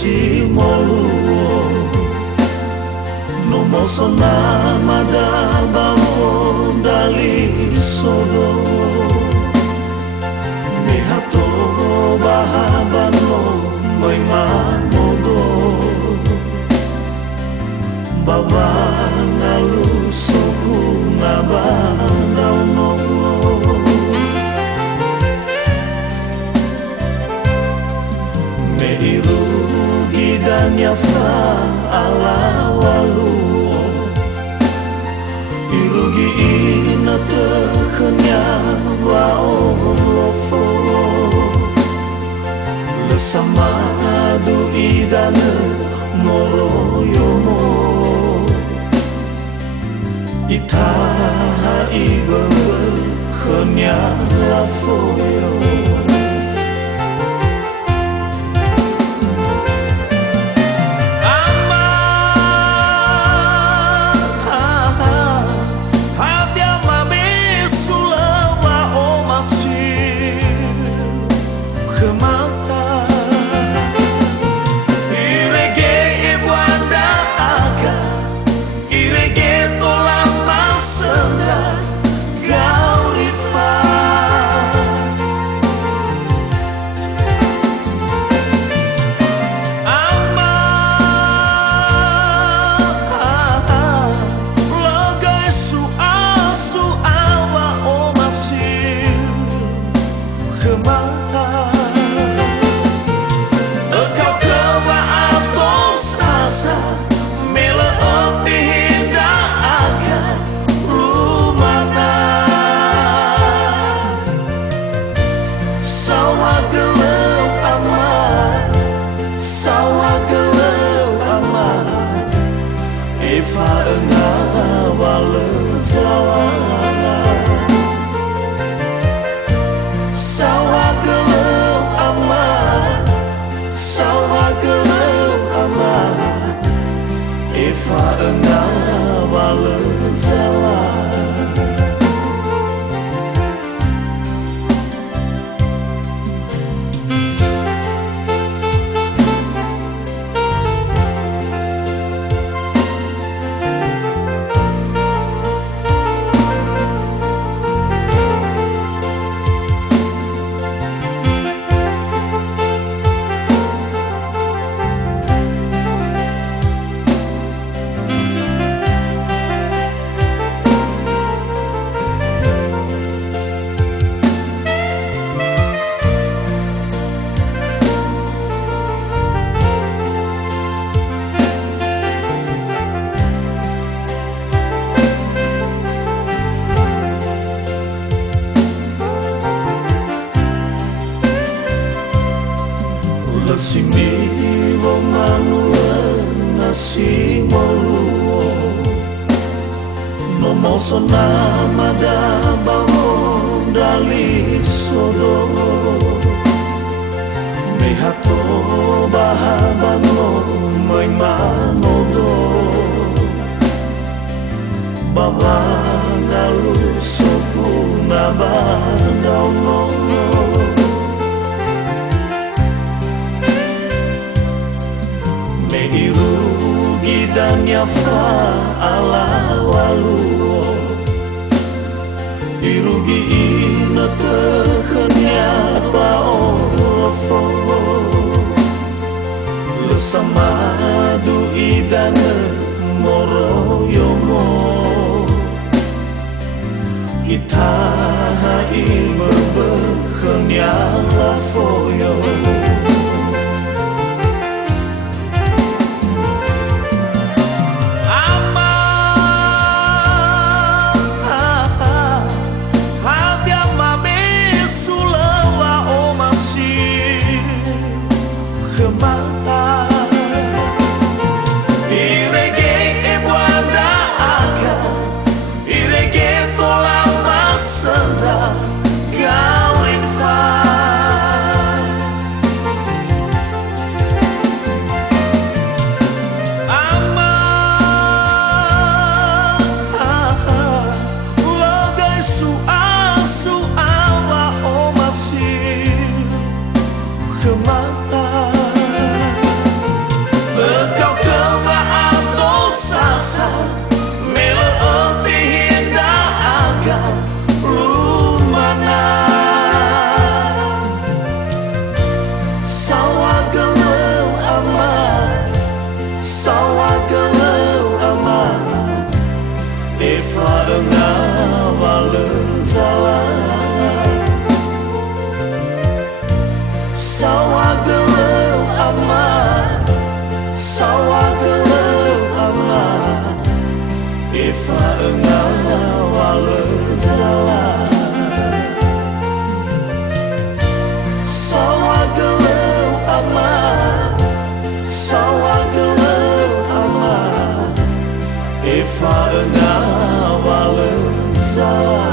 simoluo no mosona madabao dali sodo mehato bahabano moimanodo baba ngalu soku ngabanauno irugi dan yafa ala walu irugi ina tekenya waolofo lesama du idane moroyomo itaha ibe kenya lafoyo Eva engawal jalan sawah gelem aman sawah gelem aman Eva engawal jalan Similo manula nasi moluo no mosona madabao dali sodo mehato bahabano moimanodo baba ngalu soku nabandauno irugi dan yafa ala walu irugi ina tekenya baolofo lesama du idane moroyomo itaha ibe kenya lafoyo lumana sawa gelau ama sawa gelau ama Eva engawale jalan sawa gelau ama sawa gelau ama Eva engawale jalan sawa gelau ama sawa gelau ama Eva engawale jalan